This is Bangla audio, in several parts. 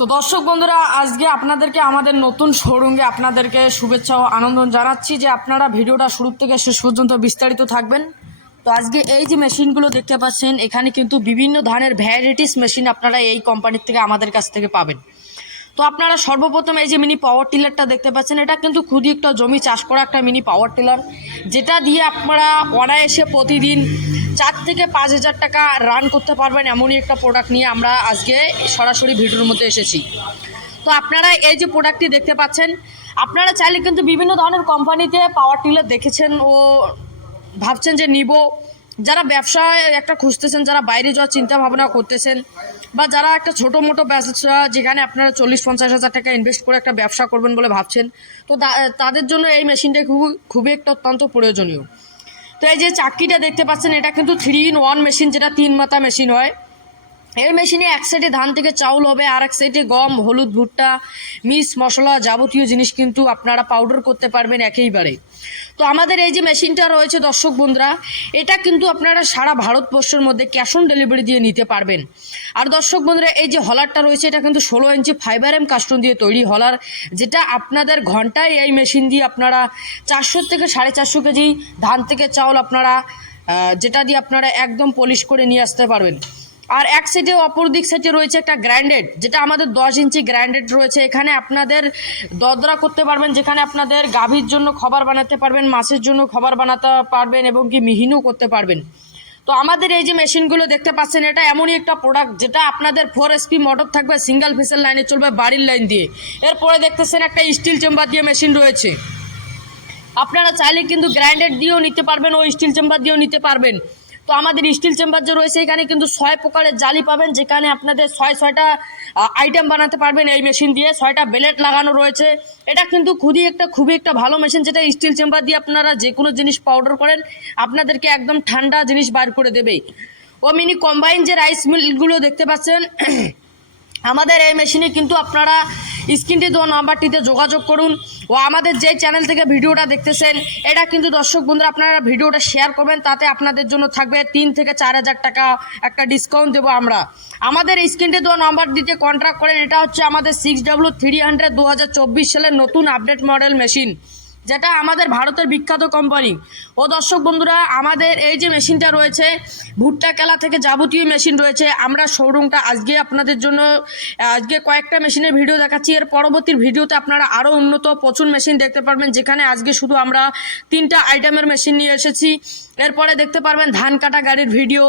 তো দর্শক বন্ধুরা, আজকে আপনাদেরকে আমাদের নতুন শোরুমে আপনাদেরকে শুভেচ্ছা ও আনন্দ জানাচ্ছি যে আপনারা ভিডিওটা শুরু থেকে শেষ পর্যন্ত বিস্তারিত থাকবেন। তো আজকে এই যে মেশিনগুলো দেখতে পাচ্ছেন, এখানে কিন্তু বিভিন্ন ধরনের ভ্যারাইটিস মেশিন আপনারা এই কোম্পানির থেকে আমাদের কাছ থেকে পাবেন। তো আপনারা সর্বপ্রথম এই যে মিনি পাওয়ার টিলারটা দেখতে পাচ্ছেন, এটা কিন্তু খুবই একটা জমি চাষ করা একটা মিনি পাওয়ার টিলার, যেটা দিয়ে আপনারা অনায়াসে প্রতিদিন 4 থেকে 5,000 টাকা রান করতে পারবেন। এমনই একটা প্রোডাক্ট নিয়ে আমরা আজকে সরাসরি ভিডিওর মধ্যে এসেছি। তো আপনারা এই যে প্রোডাক্টটি দেখতে পাচ্ছেন, আপনারা চাইলে কিন্তু বিভিন্ন ধরনের কোম্পানিতে পাওয়ার টিলার দেখেছেন ও ভাবছেন যে নিব। যারা ব্যবসায় একটা খুঁজতেছেন, যারা বাইরে যাওয়ার চিন্তা ভাবনা করতেছেন, বা যারা একটা ছোটো মোটো ব্যবসা যেখানে আপনারা 40-50 হাজার টাকা ইনভেস্ট করে একটা ব্যবসা করবেন বলে ভাবছেন, তো তাদের জন্য এই মেশিনটা খুবই একটা অত্যন্ত প্রয়োজনীয়। তো এই যে চাক্কিটা দেখতে পাচ্ছেন, এটা কিন্তু 3-in-1 মেশিন, যেটা 3 মাথা মেশিন হয়। এই মেশিনে এক সাইডে ধান থেকে চাউল হবে, আর এক সাইডে গম, হলুদ, ভুট্টা, মিক্স মশলা যাবতীয় জিনিস কিন্তু আপনারা পাউডার করতে পারবেন একেবারে। তো আমাদের এই যে মেশিনটা রয়েছে দর্শক বন্ধুরা, এটা কিন্তু আপনারা সারা ভারতবর্ষের মধ্যে ক্যাশ অন ডেলিভারি দিয়ে নিতে পারবেন। আর দর্শক বন্ধুরা, এই যে হলারটা রয়েছে, এটা কিন্তু 16 ইঞ্চি ফাইবার এম কাস্টম দিয়ে তৈরি হলার, যেটা আপনাদের ঘন্টায় এই মেশিন দিয়ে আপনারা 400 থেকে 450 কেজি ধান থেকে চাউল আপনারা যেটা দিয়ে আপনারা একদম পলিশ করে নিয়ে আসতে পারবেন। আর এক সাইডে অপর দিক সাইডে রয়েছে একটা গ্রাইন্ডেড, যেটা আমাদের 10 ইঞ্চি গ্রাইন্ডেড রয়েছে। এখানে আপনাদের দদরা করতে পারবেন, যেখানে আপনাদের গাভীর জন্য খাবার বানাতে পারবেন, মাছের জন্য খাবার বানাতে পারবেন, এবং কি মিহিনও করতে পারবেন। তো আমাদের এই যে মেশিনগুলো দেখতে পাচ্ছেন, এটা এমনই একটা প্রোডাক্ট যেটা আপনাদের 4 HP মোটর থাকবে, সিঙ্গেল ফেসের লাইনে চলবে, বাড়ির লাইন দিয়ে। এরপরে দেখতেছেন একটা স্টিল চেম্বার দিয়ে মেশিন রয়েছে। আপনারা চাইলে কিন্তু গ্রাইন্ডেড দিয়েও নিতে পারবেন ও স্টিল চেম্বার দিয়েও নিতে পারবেন। তো আমাদের স্টিল চেম্বার যে রয়েছে, এখানে কিন্তু 6 প্রকারের জালি পাবেন, যেখানে আপনাদের 6টা আইটেম বানাতে পারবেন এই মেশিন দিয়ে। 6টা বেলেট লাগানো রয়েছে। এটা কিন্তু খুবই একটা ভালো মেশিন, যেটা স্টিল চেম্বার দিয়ে আপনারা যে কোনো জিনিস পাউডার করেন, আপনাদেরকে একদম ঠান্ডা জিনিস বার করে দেবে। ও মিনি কম্বাইন যে রাইস মিলগুলো দেখতে পাচ্ছেন, আমাদের এই মেশিনে কিন্তু আপনারা স্ক্রিনটি দেওয়া নাম্বারটিতে যোগাযোগ করুন। ও আমাদের যে চ্যানেল থেকে ভিডিওটা দেখতেছেন, এটা কিন্তু দর্শক বন্ধুরা আপনারা ভিডিওটা শেয়ার করবেন, তাতে আপনাদের জন্য থাকবে 3 থেকে 4,000 টাকা একটা ডিসকাউন্ট দেবো আমরা। আমাদের স্ক্রিনটি দেওয়া নাম্বার দিতে কন্ট্যাক্ট করেন। এটা হচ্ছে আমাদের 6W300 2024 সালের নতুন আপডেট মডেল মেশিন, যেটা আমাদের ভারতের বিখ্যাত কোম্পানি। ও দর্শক বন্ধুরা, আমাদের এই যে মেশিনটা রয়েছে, ভুট্টা কেলা থেকে যাবতীয় মেশিন রয়েছে। আমরা শোরুমটা আজকে আপনাদের জন্য কয়েকটা মেশিনের ভিডিও দেখাচ্ছি। এর পরবর্তী ভিডিওতে আপনারা আরও উন্নত প্রচুর মেশিন দেখতে পারবেন, যেখানে আজকে শুধু আমরা 3টা আইটেমের মেশিন নিয়ে এসেছি। এরপরে দেখতে পারবেন ধান কাটা গাড়ির ভিডিও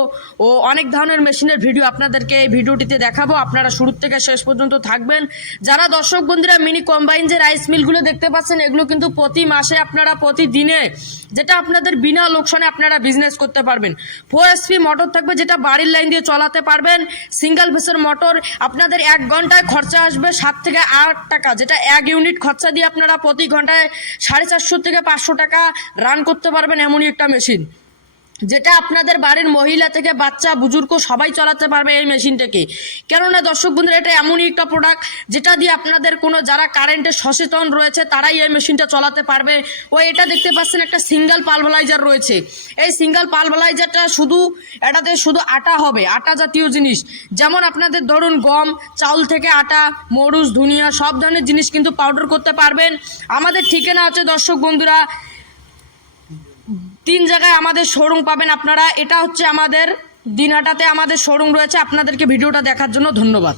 ও অনেক ধরনের মেশিনের ভিডিও আপনাদেরকে এই ভিডিওটিতে দেখাবো। আপনারা শুরু থেকে শেষ পর্যন্ত থাকবেন। যারা দর্শক বন্ধুরা মিনি কম্বাইন যে রাইস মিলগুলো দেখতে পাচ্ছেন, এগুলো কিন্তু প্রতি মাসে আপনারা প্রতিদিনে, যেটা আপনাদের বিনা লোকসানে আপনারা বিজনেস করতে পারবেন। 4 HP মোটর থাকবে, যেটা বাড়ির লাইন দিয়ে চালাতে পারবেন। সিঙ্গেল ফেসের মোটর, আপনাদের 1 ঘন্টায় খরচা আসবে 7 থেকে 8 টাকা, যেটা 1 ইউনিট খরচা দিয়ে আপনারা প্রতি ঘন্টায় 450 থেকে 500 টাকা রান করতে পারবেন। এমনই একটা মেশিন, যেটা আপনাদের বাড়ির মহিলা থেকে বাচ্চা বুজুর্গ সবাই চালাতে পারবে এই মেশিনটাকে। কেননা দর্শক বন্ধুরা, এটা এমনই একটা প্রোডাক্ট যেটা দিয়ে আপনাদের কোনো যারা কারেন্টে সচেতন রয়েছে তারাই এই মেশিনটা চালাতে পারবে। ও এটা দেখতে পাচ্ছেন একটা সিঙ্গেল পালভালাইজার রয়েছে। এই সিঙ্গেল পালভালাইজারটা এটাতে শুধু আটা হবে, আটা জাতীয় জিনিস, যেমন আপনাদের ধরুন গম, চাউল থেকে আটা, মরুচ, ধনিয়া সব ধরনের জিনিস কিন্তু পাউডার করতে পারবেন। আমাদের ঠিকানা হচ্ছে দর্শক বন্ধুরা 3 জায়গায় আমাদের শোরুম পাবেন আপনারা। এটা হচ্ছে আমাদের দিনহাটাতে আমাদের শোরুম রয়েছে। আপনাদেরকে ভিডিওটা দেখার জন্য ধন্যবাদ।